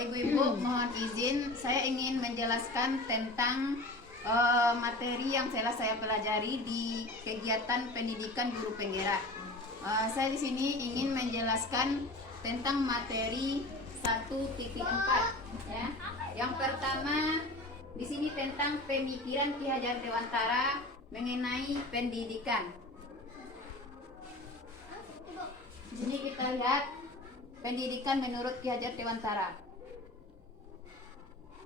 Ibu-ibu, mohon izin, saya ingin menjelaskan tentang materi yang saya pelajari di kegiatan pendidikan guru penggerak. Saya di sini ingin menjelaskan tentang materi 1.4 ya. Yang pertama di sini tentang pemikiran Ki Hajar Dewantara mengenai pendidikan. Di sini kita lihat pendidikan menurut Ki Hajar Dewantara.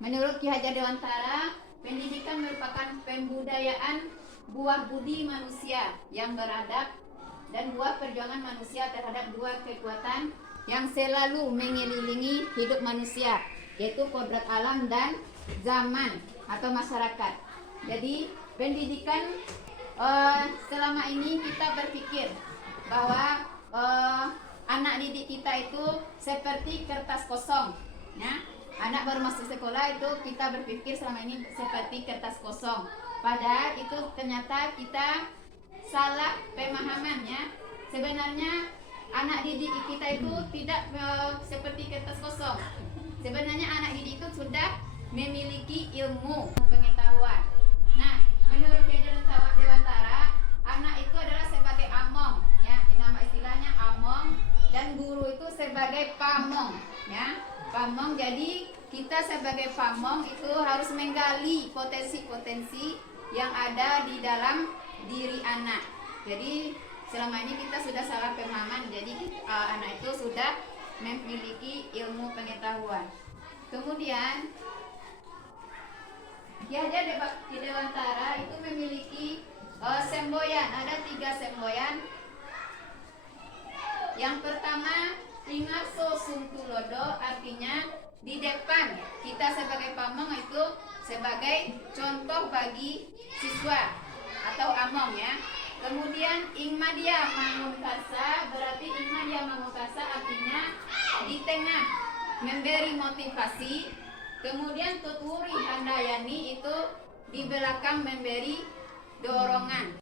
Menurut Ki Hajar Dewantara, pendidikan merupakan pembudayaan buah budi manusia yang beradab dan buah perjuangan manusia terhadap dua kekuatan yang selalu mengelilingi hidup manusia, yaitu kodrat alam dan zaman atau masyarakat. Jadi pendidikan selama ini kita berpikir bahwa anak didik kita itu seperti kertas kosong ya. Anak baru masuk sekolah itu kita berpikir selama ini seperti kertas kosong, padahal itu ternyata kita salah pemahamannya. Sebenarnya anak didik kita itu tidak seperti kertas kosong. Sebenarnya anak didik itu sudah memiliki ilmu pengetahuan. Nah, menurut Ki Hajar Dewantara, anak itu adalah sebagai among ya, nama istilahnya among, dan guru itu sebagai pamong ya. Pamong, jadi kita sebagai pamong itu harus menggali potensi-potensi yang ada di dalam diri anak. Jadi selama ini kita sudah salah pemahaman, jadi anak itu sudah memiliki ilmu pengetahuan. Kemudian Ki Hajar Dewantara itu memiliki semboyan, ada 3 semboyan. Yang pertama, Ingaso Sungtulodo, artinya di depan kita sebagai pamong itu sebagai contoh bagi siswa atau among ya. Kemudian Ingmadia Mangukasa, berarti Ingmadia Mangukasa artinya di tengah memberi motivasi. Kemudian Tuturi Handayani itu di belakang memberi dorongan.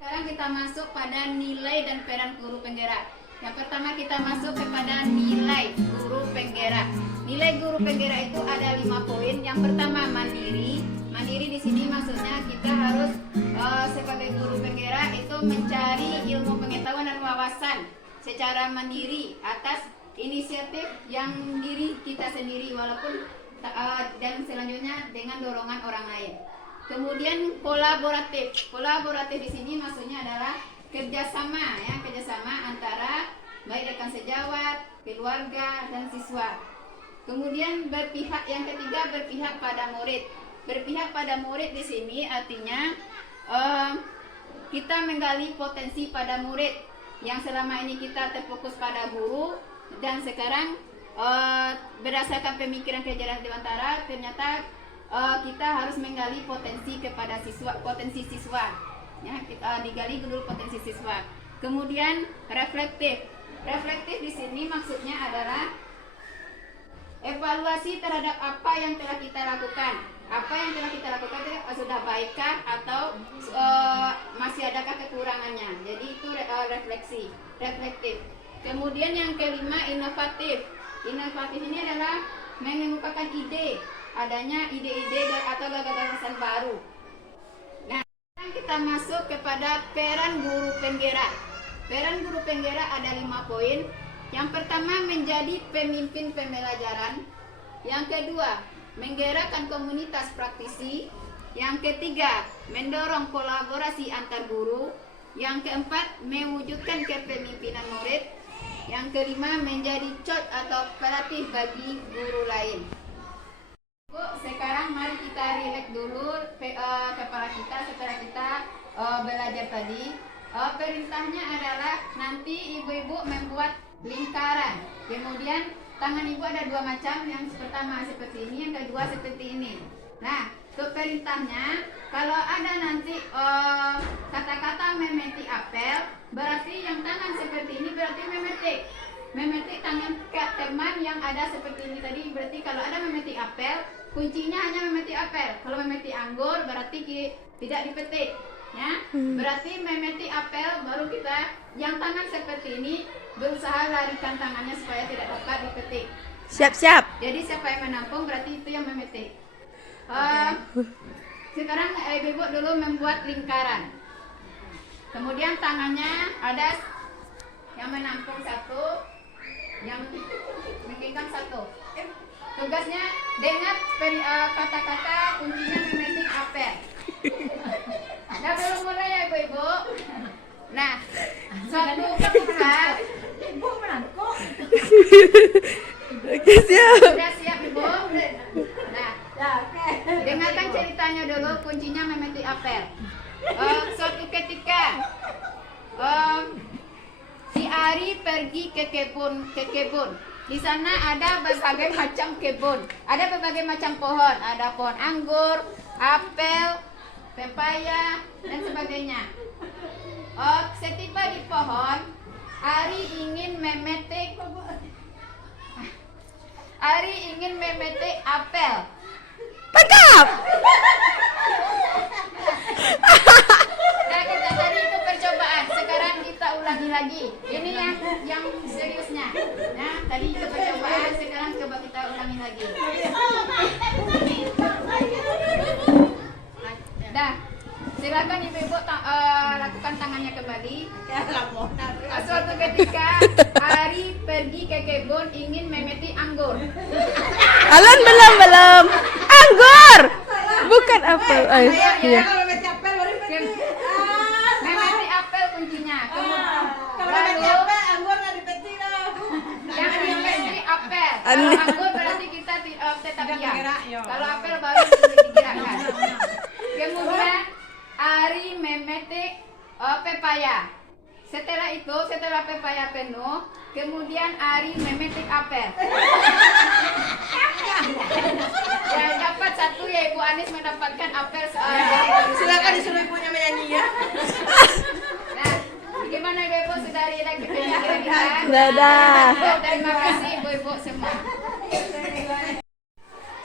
Sekarang kita masuk pada nilai dan peran guru penggerak. Yang pertama kita masuk kepada nilai guru penggerak. Nilai guru penggerak itu ada 5 poin. Yang pertama mandiri. Mandiri di sini maksudnya kita harus sebagai guru penggerak itu mencari ilmu pengetahuan dan wawasan secara mandiri atas inisiatif yang diri kita sendiri, walaupun dan selanjutnya dengan dorongan orang lain. Kemudian kolaboratif. Kolaboratif di sini maksudnya adalah kerjasama ya, kerjasama antara baik rekan sejawat, keluarga dan siswa. Kemudian berpihak, yang ketiga berpihak pada murid. Berpihak pada murid di sini artinya kita menggali potensi pada murid yang selama ini kita terfokus pada guru, dan sekarang berdasarkan pemikiran Ki Hajar Dewantara ternyata kita harus menggali potensi kepada siswa, potensi siswa ya, kita digali dulu potensi siswa. Kemudian reflektif. Reflektif di sini maksudnya adalah evaluasi terhadap apa yang telah kita lakukan. Apa yang telah kita lakukan itu sudah baikkah atau masih adakah kekurangannya. Jadi itu refleksi, reflektif. Kemudian yang kelima inovatif. Inovatif ini adalah mengemukakan ide, adanya ide-ide atau gagasan baru. Nah, sekarang kita masuk kepada peran guru penggerak. Peran guru penggerak ada 5 poin. Yang pertama, menjadi pemimpin pembelajaran. Yang kedua, menggerakkan komunitas praktisi. Yang ketiga, mendorong kolaborasi antar guru. Yang keempat, mewujudkan kepemimpinan murid. Yang kelima, menjadi coach atau pelatih bagi guru lain. Bu, sekarang mari kita rileks dulu kepala kita setelah kita belajar tadi. Perintahnya adalah nanti ibu-ibu membuat lingkaran. Kemudian tangan ibu ada 2 macam, yang pertama seperti ini, yang kedua seperti ini. Nah, untuk perintahnya kalau ada nanti kata-kata memetik apel, berarti yang tangan seperti ini berarti memetik tangan teman yang ada seperti ini tadi. Berarti kalau ada memetik apel, kuncinya hanya memetik apel. Kalau memetik anggur berarti tidak dipetik. Ya, berarti memeti apel baru kita yang tangan seperti ini berusaha larikan tangannya supaya tidak dapat dipetik. Siap-siap. Jadi siapa yang menampung berarti itu yang memetik. Sekarang ibu dulu membuat lingkaran. Kemudian tangannya ada yang menampung satu, yang menggenggam satu. Tugasnya dengar kata-kata kuncinya memetik apel. Nah, belum mulai ya ibu-ibu. Nah, satu ketukan. Ibu merangkuk. Oke, siap. Sudah siap ibu? Nah, dengarkan ceritanya dulu kuncinya memetik apel. Suatu ketika si Ari pergi ke kebun. Di sana ada berbagai macam kebun. Ada berbagai macam pohon. Ada pohon anggur, apel, pepaya, dan sebagainya. Setiba di pohon, Ari ingin memetik apel. Tangkap. Nah, kita tadi itu percobaan. Sekarang kita ulangi lagi. Ini yang seriusnya. Nah, tadi itu percobaan. Sekarang coba kita ulangi lagi. Dah, silakan ibu-ibu lakukan tangannya kembali. Suatu ketika Ari pergi ke kebun ingin memetik anggur. Alon belum. Anggur. Bukan apel. Iya. Memetik apel kuncinya. Kalau Lalu capek, anggur nggak dipetik loh. yang memetik apel. Kalau anggur berarti kita tetap diam. Kalau apel baru digerakkan. Kemudian Ari memetik pepaya. Setelah pepaya penuh, kemudian Ari memetik apel. Ya, dapat satu ya Ibu Anis mendapatkan apel. Silakan disuruh ibunya menyanyi ya. Nah, bagaimana Ibu sudah ada kita? Dadah. Terima kasih Ibu-ibu semua.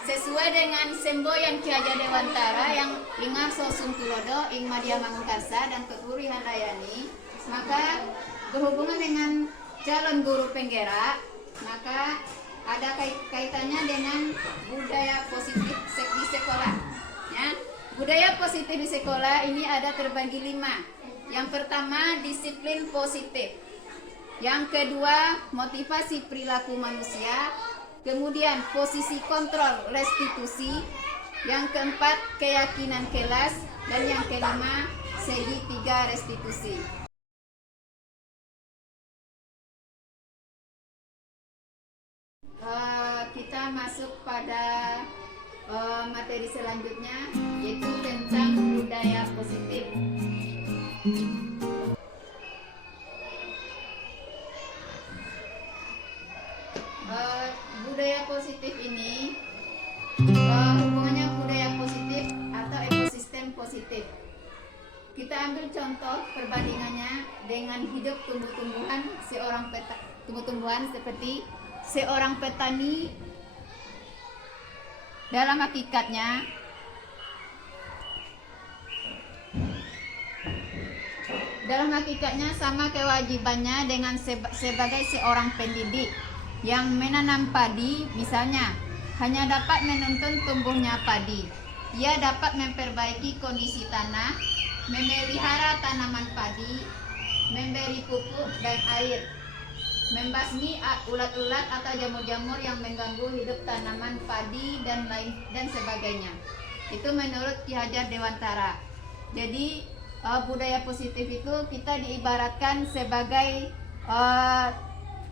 Sesuai dengan semboyan Ki Hajar Dewantara yang ingar sosum tulodo ing Madya Mangunkarsa dan Keturi Handayani, maka berhubungan dengan calon guru penggerak, maka ada kaitannya dengan budaya positif di sekolah. Ya, budaya positif di sekolah ini ada terbagi 5. Yang pertama disiplin positif. Yang kedua motivasi perilaku manusia. Kemudian posisi kontrol restitusi. Yang keempat keyakinan kelas. Dan yang kelima segitiga restitusi. Kita masuk pada materi selanjutnya, yaitu tentang budaya positif. Budaya positif ini hubungannya budaya positif atau ekosistem positif. Kita ambil contoh perbandingannya dengan hidup tumbuh-tumbuhan seperti seorang petani. Dalam hakikatnya sama kewajibannya dengan sebagai seorang pendidik yang menanam padi. Misalnya hanya dapat menuntun tumbuhnya padi. Ia dapat memperbaiki kondisi tanah, memelihara tanaman padi, memberi pupuk dan air, membasmi ulat-ulat atau jamur-jamur yang mengganggu hidup tanaman padi dan sebagainya. Itu menurut Ki Hajar Dewantara. Jadi budaya positif itu kita diibaratkan sebagai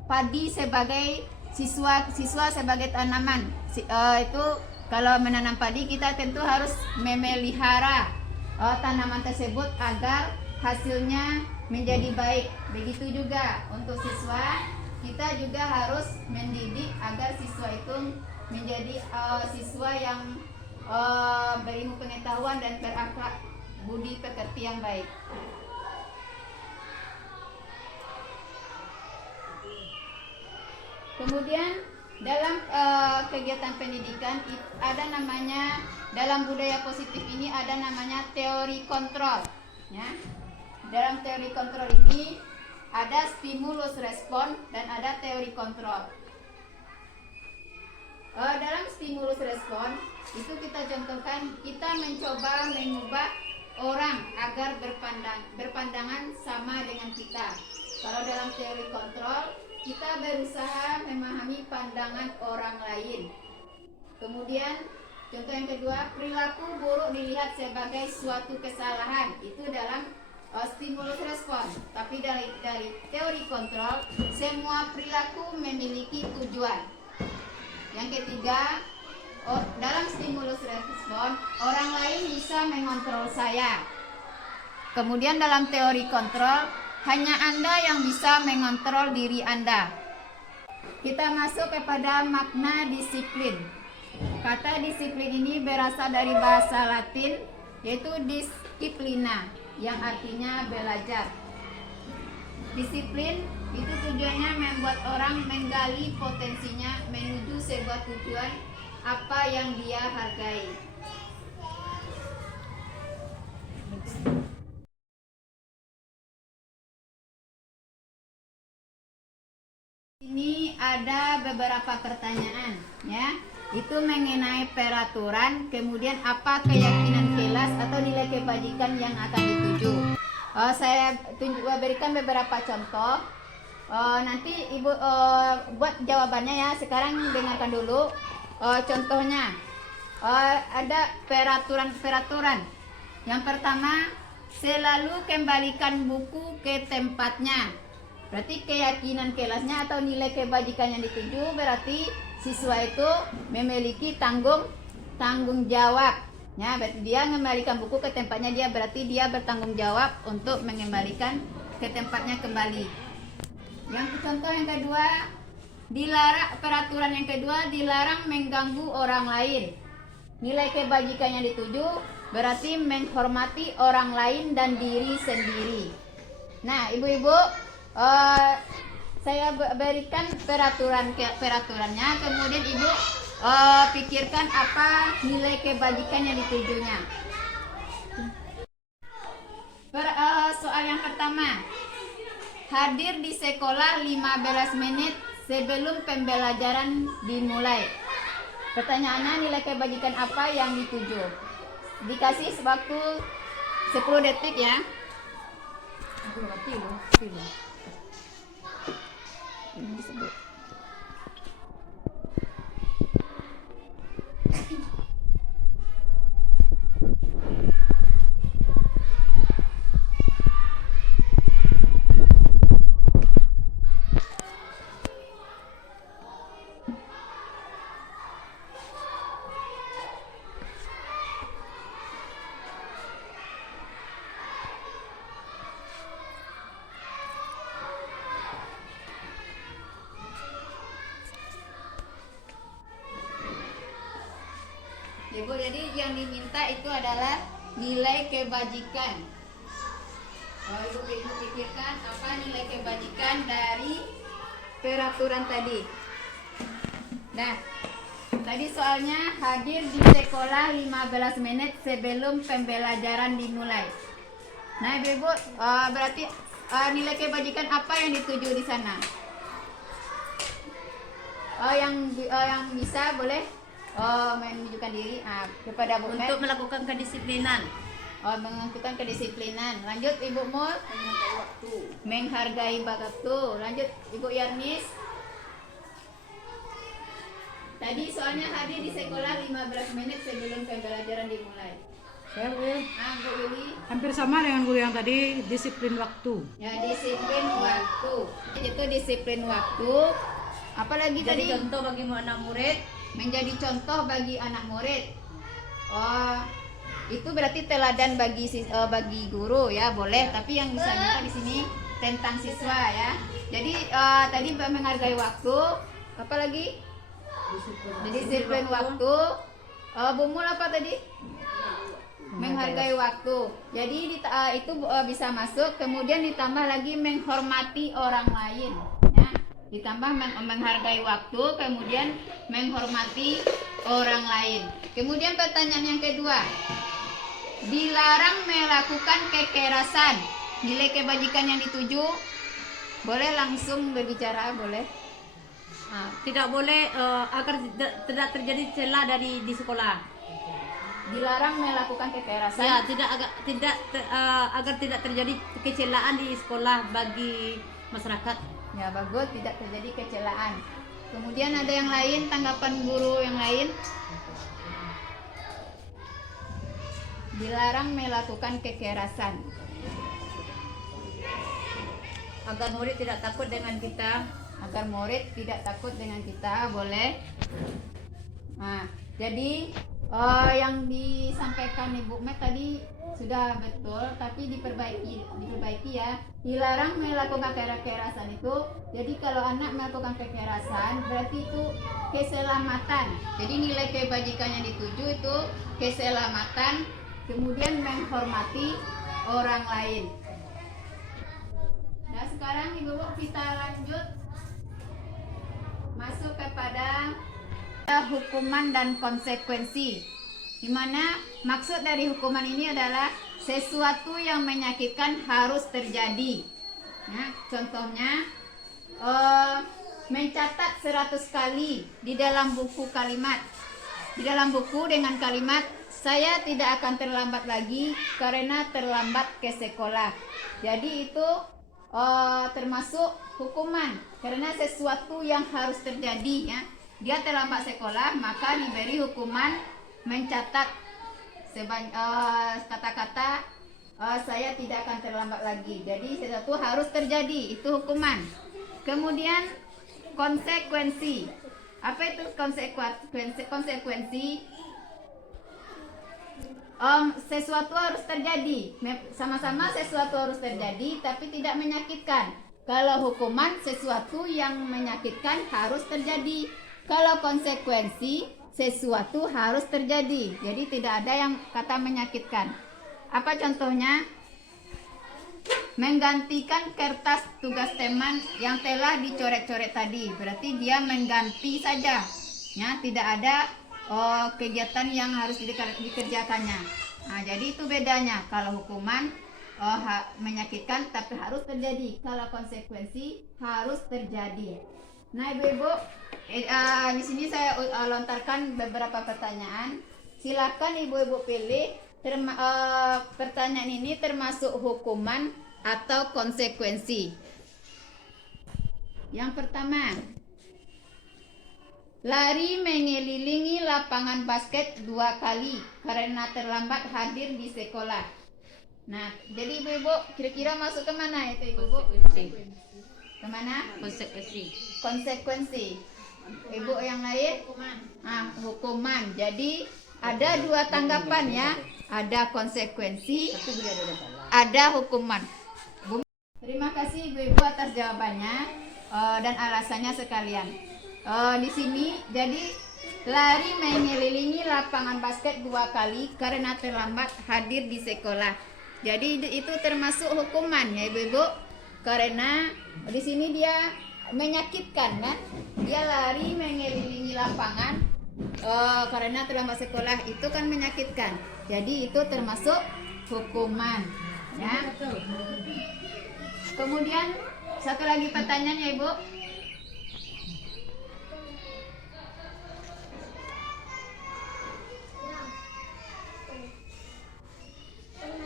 padi sebagai siswa sebagai tanaman. Itu kalau menanam padi kita tentu harus memelihara tanaman tersebut agar hasilnya menjadi baik. Begitu juga untuk siswa, kita juga harus mendidik agar siswa itu menjadi siswa yang berilmu pengetahuan dan berakhlak budi pekerti yang baik. Kemudian dalam kegiatan pendidikan ada namanya, dalam budaya positif ini ada namanya teori kontrol. Ya. Dalam teori kontrol ini ada stimulus respon dan ada teori kontrol. Dalam stimulus respon itu kita contohkan, kita mencoba mengubah orang agar berpandangan sama dengan kita. Kalau dalam teori kontrol, kita berusaha memahami pandangan orang lain. Kemudian contoh yang kedua, perilaku buruk dilihat sebagai suatu kesalahan. Itu dalam stimulus respon. Tapi dari teori kontrol, semua perilaku memiliki tujuan. Yang ketiga, dalam stimulus respon, orang lain bisa mengontrol saya. Kemudian dalam teori kontrol, hanya Anda yang bisa mengontrol diri Anda. Kita masuk kepada makna disiplin. Kata disiplin ini berasal dari bahasa Latin, yaitu disciplina, yang artinya belajar. Disiplin itu tujuannya membuat orang menggali potensinya menuju sebuah tujuan apa yang dia hargai. Ini ada beberapa pertanyaan, ya. Itu mengenai peraturan, kemudian apa keyakinan kelas atau nilai kebajikan yang akan dituju. Saya berikan beberapa contoh. Nanti Ibu buat jawabannya ya. Sekarang dengarkan dulu. Contohnya ada peraturan. Yang pertama, selalu kembalikan buku ke tempatnya. Berarti keyakinan kelasnya atau nilai kebajikan yang dituju berarti siswa itu memiliki tanggung jawab. Ya, berarti dia mengembalikan buku ke tempatnya, berarti dia bertanggung jawab untuk mengembalikan ke tempatnya kembali. Yang contoh yang kedua, peraturan yang kedua, dilarang mengganggu orang lain. Nilai kebajikan yang dituju berarti menghormati orang lain dan diri sendiri. Nah, ibu-ibu, saya berikan peraturannya, kemudian ibu pikirkan apa nilai kebajikan yang ditujunya. Soal yang pertama, hadir di sekolah 15 menit sebelum pembelajaran dimulai. Pertanyaannya, nilai kebajikan apa yang dituju? Dikasih waktu 10 detik ya. Ini disebut. Ibu, jadi yang diminta itu adalah nilai kebajikan. Ibu pikirkan apa nilai kebajikan dari peraturan tadi. Nah, tadi soalnya hadir di sekolah 15 menit sebelum pembelajaran dimulai. Nah, ibu, berarti nilai kebajikan apa yang dituju di sana? Yang bisa boleh menunjukkan diri kepada Bu Met. Untuk melakukan kedisiplinan. Menentukan kedisiplinan. Lanjut Ibu Mul. Menghargai waktu. Lanjut Ibu Yarnis. Tadi soalnya hadir di sekolah 15 menit sebelum pembelajaran dimulai. Saya Bu, Bu Yuli. hampir sama dengan guru yang tadi, disiplin waktu. Ya, disiplin waktu. Itu disiplin waktu. Apalagi Jadi tadi? contoh bagi anak murid. Menjadi contoh bagi anak murid. Itu berarti teladan bagi guru ya, boleh. Tapi yang bisa minta di sini tentang siswa ya. Jadi tadi menghargai waktu. Apa lagi? Disiplin waktu. Bumul apa tadi? Menghargai waktu. Jadi itu bisa masuk. Kemudian ditambah lagi menghormati orang lain. Ya. Ditambah menghargai waktu, kemudian menghormati orang lain. Kemudian pertanyaan yang kedua, Dilarang melakukan kekerasan. Nilai kebajikan yang dituju. Boleh langsung berbicara, boleh. Tidak boleh agar tidak terjadi celah di sekolah. Dilarang melakukan kekerasan. Ya, agar tidak terjadi kecelaan di sekolah bagi masyarakat. Ya bagus, tidak terjadi kecelaan. Kemudian ada yang lain, tanggapan guru yang lain. Dilarang melakukan kekerasan. Agar murid tidak takut dengan kita. Agar murid tidak takut dengan kita, boleh. Nah, jadi yang disampaikan Ibu Met tadi sudah betul, tapi diperbaiki ya. Dilarang melakukan kekerasan itu. Jadi kalau anak melakukan kekerasan, berarti itu keselamatan. Jadi nilai kebajikan yang dituju itu keselamatan, kemudian menghormati orang lain. Nah sekarang Ibu kita lanjut masuk kepada hukuman dan konsekuensi. Di mana maksud dari hukuman ini adalah sesuatu yang menyakitkan harus terjadi. Nah, contohnya mencatat 100 kali di dalam buku kalimat. Di dalam buku dengan kalimat saya tidak akan terlambat lagi karena terlambat ke sekolah. Jadi itu termasuk hukuman karena sesuatu yang harus terjadi ya. Dia terlambat sekolah maka diberi hukuman mencatat kata-kata saya tidak akan terlambat lagi. Jadi sesuatu harus terjadi, itu hukuman. Kemudian konsekuensi. Apa itu konsekuensi? Sesuatu harus terjadi. Sama-sama sesuatu harus terjadi tapi tidak menyakitkan. Kalau hukuman sesuatu yang menyakitkan harus terjadi. Kalau konsekuensi sesuatu harus terjadi. Jadi tidak ada yang kata menyakitkan. Apa contohnya? Menggantikan kertas tugas teman yang telah dicoret-coret tadi. Berarti dia mengganti saja. Ya, tidak ada kegiatan yang harus dikerjakannya. Nah, jadi itu bedanya. Kalau hukuman menyakitkan tapi harus terjadi. Kalau konsekuensi harus terjadi. Nah, Ibu-ibu, di sini saya lontarkan beberapa pertanyaan. Silakan Ibu-ibu pilih pertanyaan ini termasuk hukuman atau konsekuensi. Yang pertama, lari mengelilingi lapangan basket 2 kali karena terlambat hadir di sekolah. Nah, jadi Ibu-ibu kira-kira masuk ke mana itu Ibu-ibu? Kemana? Konsekuensi. Ibu yang lain? Hukuman. Jadi ada 2 tanggapan ya. Ada konsekuensi, ada hukuman. Terima kasih Ibu-ibu atas jawabannya dan alasannya sekalian. Di sini jadi lari mengelilingi lapangan basket 2 kali karena terlambat hadir di sekolah. Jadi itu termasuk hukuman ya Ibu-ibu. Karena di sini dia menyakitkan kan? Dia lari mengelilingi lapangan karena terlambat sekolah, itu kan menyakitkan. Jadi itu termasuk hukuman ya. Kemudian satu lagi pertanyaannya Ibu.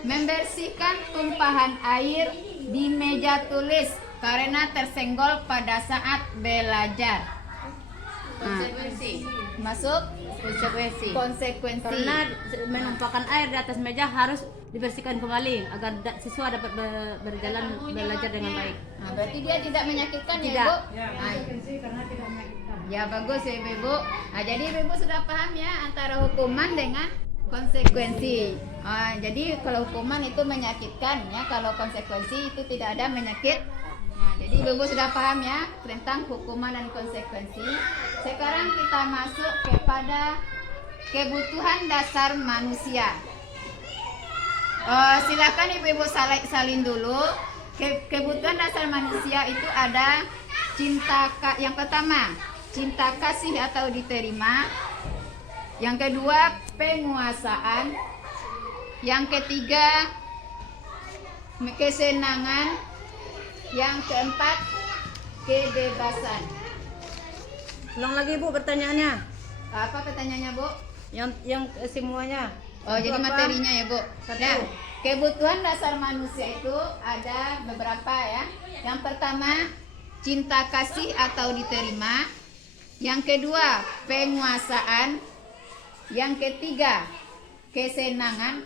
Membersihkan tumpahan air di meja tulis karena tersenggol pada saat belajar. Konsekuensi. Masuk Konsekuensi. konsekuensi. Karena menumpahkan air di atas meja harus dibersihkan kembali agar siswa dapat berjalan belajar dengan baik. Nah, berarti dia tidak menyakitkan ya, Tidak. Ibu? Karena tidak menyakitkan. Ya bagus ya Ibu. Nah, jadi Ibu sudah paham ya antara hukuman dengan konsekuensi. Jadi kalau hukuman itu menyakitkan ya, kalau konsekuensi itu tidak ada menyakit. Nah, jadi Ibu sudah paham ya tentang hukuman dan konsekuensi. Sekarang kita masuk kepada kebutuhan dasar manusia. Silakan Ibu salin dulu. Kebutuhan dasar manusia itu ada yang pertama, cinta kasih atau diterima. Yang kedua, penguasaan. Yang ketiga, kesenangan. Yang keempat, kebebasan. Ulang lagi Bu pertanyaannya. Apa pertanyaannya, Bu? Yang semuanya. Oh, Satu jadi apa? materinya ya, Bu. Satu. Nah, kebutuhan dasar manusia itu ada beberapa ya. Yang pertama, cinta kasih atau diterima. Yang kedua, penguasaan. Yang ketiga, kesenangan.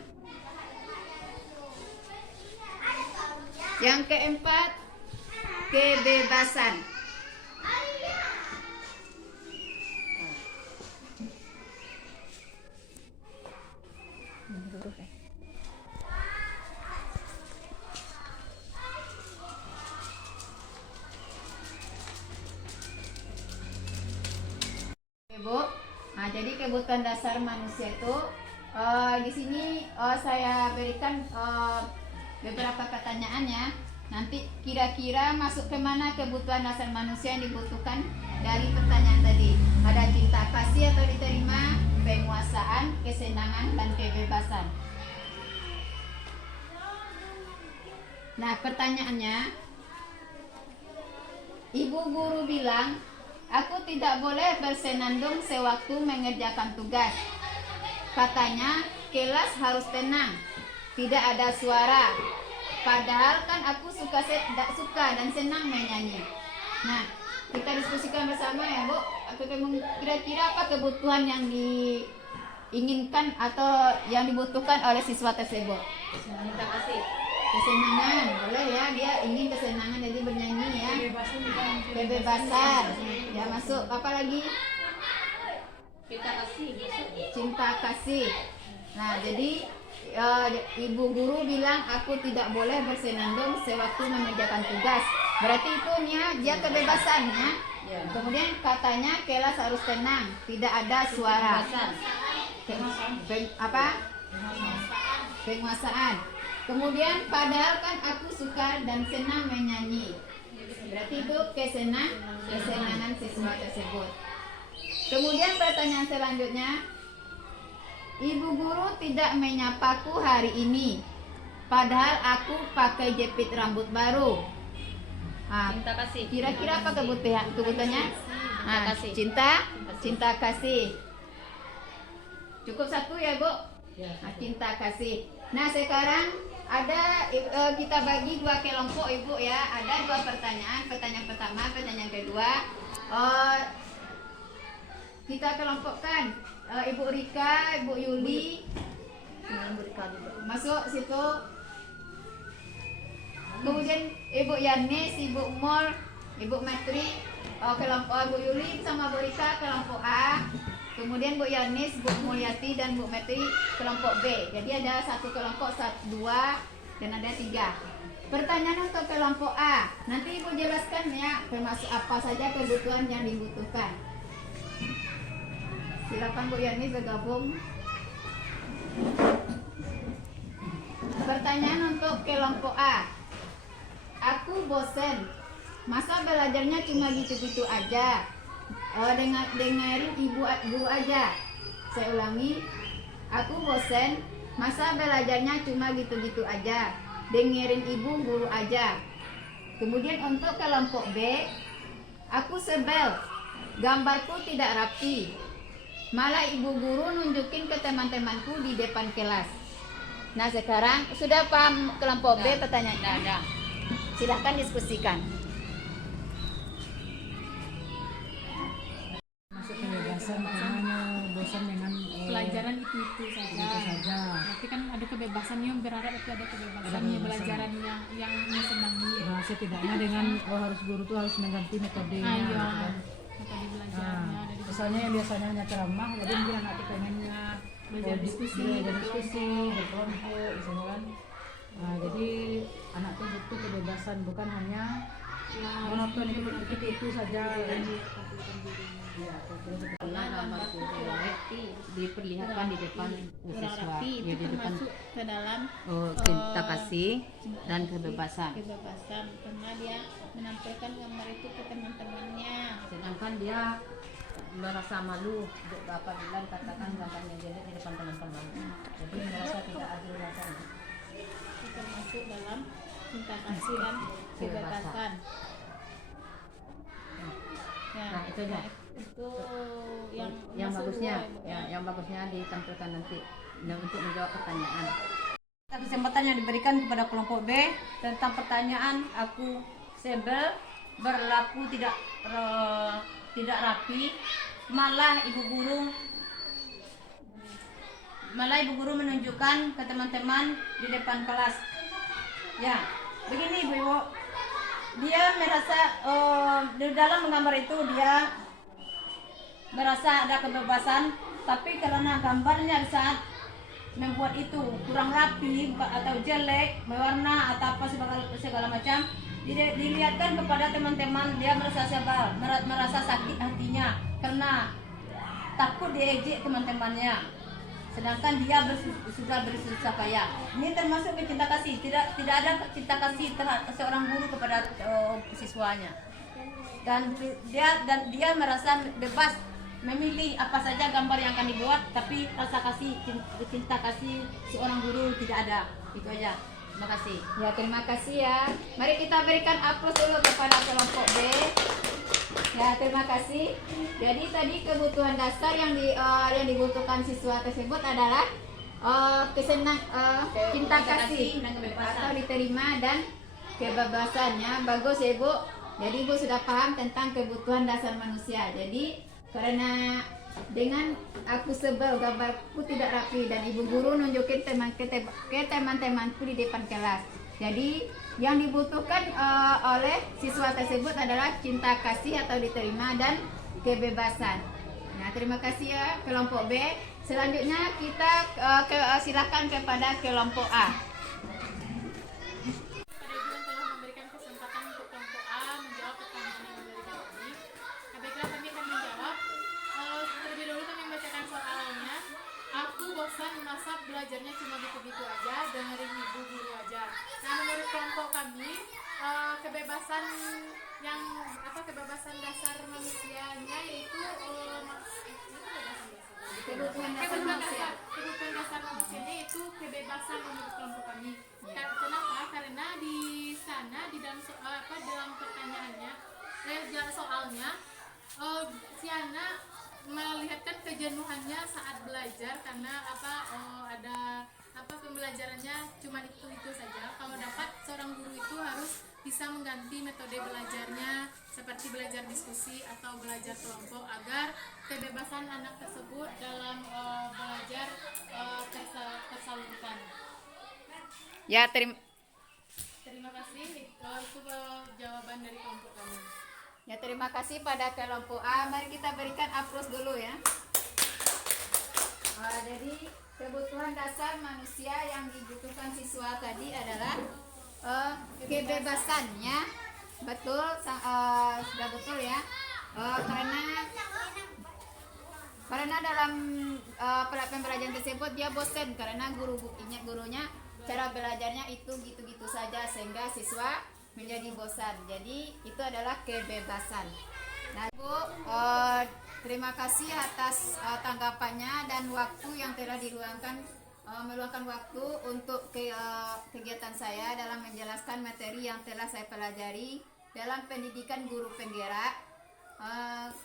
Yang keempat, kebebasan. Oke, Bu. Nah, jadi kebutuhan dasar manusia itu di sini saya berikan beberapa pertanyaan ya. Nanti kira-kira masuk ke mana kebutuhan dasar manusia yang dibutuhkan dari pertanyaan tadi. Ada cinta kasih atau diterima, penguasaan, kesenangan, dan kebebasan. Nah, pertanyaannya, Ibu guru bilang, aku tidak boleh bersenandung sewaktu mengerjakan tugas. Katanya, kelas harus tenang, tidak ada suara. Padahal kan aku suka dan senang menyanyi. Nah, kita diskusikan bersama ya, Bu. Kira-kira apa kebutuhan yang diinginkan atau yang dibutuhkan oleh siswa tersebut? Cinta kasih. Kesenangan, boleh ya, dia ingin kesenangan jadi bernyanyi ya. Kebebasan juga. Kebebasan, ya masuk. Apa lagi? Cinta kasih. Cinta kasih. Nah, jadi ibu guru bilang aku tidak boleh bersenandung sewaktu mengerjakan tugas. Berarti itu dia kebebasan ya. Kemudian katanya kelas harus tenang, tidak ada suara. Apa? Penguasaan. Kemudian padahal kan aku suka dan senang menyanyi. Berarti itu kesenangan siswa tersebut. Kemudian pertanyaan selanjutnya, Ibu guru tidak menyapaku hari ini, padahal aku pakai jepit rambut baru. Nah, Cinta kasih. kira-kira apa kebutuhannya? Nah, kasih. cinta kasih. Cukup satu ya, Bu? Nah, cinta kasih. Nah, sekarang ada kita bagi dua kelompok, Ibu ya. Ada dua pertanyaan. Pertanyaan pertama, pertanyaan kedua. Kita kelompokkan. Ibu Rika, Ibu Yuli, masuk situ. Kemudian Ibu Yanis, Ibu Mol, Ibu Metri, kelompok Bu Yuli sama Bu Rika kelompok A. Kemudian Bu Yanis, Bu Mulyati dan Bu Metri kelompok B. Jadi ada satu kelompok, 1, 2 dan ada 3. Pertanyaan untuk kelompok A. Nanti Ibu jelaskan ya termasuk apa saja kebutuhan yang dibutuhkan. Silakan Bu Yani bergabung. Pertanyaan untuk kelompok A. Aku bosen. Masa belajarnya cuma gitu-gitu aja? Dengerin ibu guru aja. Saya ulangi. Aku bosen. Masa belajarnya cuma gitu-gitu aja? Dengerin ibu guru aja. Kemudian untuk kelompok B. Aku sebel. Gambarku tidak rapi. Malah ibu guru nunjukin ke teman-temanku di depan kelas. Nah, sekarang sudah paham kelompok B pertanyaannya? Silahkan diskusikan. Masuk kebebasan karena bosan dengan pelajaran itu saja. itu saja. Berarti kan ada kebebasan yang berharap itu ada kebebasannya pelajaran yang senangi. Nah, setidaknya dengan harus guru tuh harus mengganti metodenya. Ayo, gitu kan. metode belajarnya Nah, dari misalnya yang biasanya hanya ceramah, jadi mungkin anak itu pengennya Belajar diskusi, berkelompok, misalnya kan. Nah, jadi anak tuh butuh kebebasan, bukan hanya monoton itu saja. Iya, terus diperlihatkan di depan siswa, rapi ya, itu di depan termasuk ke dalam cinta kasih dan kebebasan. kebebasan karena dia menampilkan gambar itu ke teman-temannya. Sedangkan dia merasa malu apabila dikatakan gambar yang jelek di depan teman-teman. Jadi merasa tidak adil rasanya. Itu termasuk dalam cinta kasih dan kebebasan. Ya, Nah, itu aja. itu yang masuk bagusnya, dua, Ibu, ya. yang bagusnya ditampilkan nanti untuk menjawab pertanyaan. Kesempatan yang diberikan kepada kelompok B tentang pertanyaan aku sebel berlaku tidak rapi, malah ibu guru menunjukkan ke teman-teman di depan kelas. Ya, begini Ibu, dia merasa di dalam menggambar itu dia merasa ada kebebasan, tapi karena gambarnya saat membuat itu kurang rapi atau jelek, mewarna atau apa segala macam, dilihatkan kepada teman-teman, dia merasa sebal, merasa sakit hatinya karena takut diejek teman-temannya. Sedangkan dia sudah bersusah payah. Ini termasuk cinta kasih. Tidak ada cinta kasih seorang guru kepada siswanya. Dan dia merasa bebas memilih apa saja gambar yang akan dibuat, tapi rasa kasih, cinta kasih seorang guru tidak ada. Itu aja. Terima kasih. Ya, terima kasih ya. Mari kita berikan aplaus dulu kepada kelompok B. Ya, terima kasih. Jadi tadi kebutuhan dasar yang dibutuhkan siswa tersebut adalah cinta kasih dan kebebasan. atau diterima dan kebebasannya. Bagus ya Ibu. Jadi Ibu sudah paham tentang kebutuhan dasar manusia. Jadi karena dengan aku sebel gambarku tidak rapi dan ibu guru nunjukin ke teman-temanku di depan kelas. Jadi yang dibutuhkan oleh siswa tersebut adalah cinta kasih atau diterima dan kebebasan. Nah, terima kasih ya kelompok B. Selanjutnya kita silakan kepada kelompok A. Pada Ibu yang telah memberikan kesempatan untuk kelompok A menjawab pertanyaan yang diberikan tadi. Baiklah, kami akan menjawab. Terlebih dahulu kami membacakan soalnya. Aku bosan masa belajarnya cuma gitu-gitu aja, dengerin ibu guru aja. Nah, menurut kelompok kami, kebebasan dasar manusianya yaitu Kebutuhan dasar manusia. kebutuhan dasar manusianya itu kebebasan menurut kelompok kami. Kenapa? Karena di sana di dalam dalam pertanyaannya, soalnya si anak melihatkan kejenuhannya saat belajar karena ada pembelajarannya cuma itu saja. Kalau dapat seorang guru itu harus bisa mengganti metode belajarnya seperti belajar diskusi atau belajar kelompok agar kebebasan anak tersebut dalam belajar tersalurkan. Ya, Terima kasih. Itu jawaban dari kelompok kami. Ya, terima kasih pada kelompok A. Mari kita berikan aplaus dulu ya. Jadi kebutuhan dasar manusia yang dibutuhkan siswa tadi adalah kebebasannya. Betul, sudah betul ya. Karena dalam pembelajaran tersebut dia bosan karena gurunya cara belajarnya itu gitu-gitu saja sehingga siswa menjadi bosan. Jadi itu adalah kebebasan. Nah, Bu, terima kasih atas tanggapannya dan waktu yang telah meluangkan waktu untuk kegiatan saya dalam menjelaskan materi yang telah saya pelajari dalam pendidikan guru penggerak.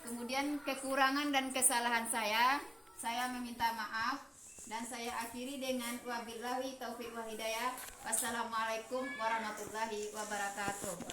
Kemudian kekurangan dan kesalahan saya meminta maaf. Dan saya akhiri dengan wabillahi taufiq wal hidayah. Wassalamualaikum warahmatullahi wabarakatuh.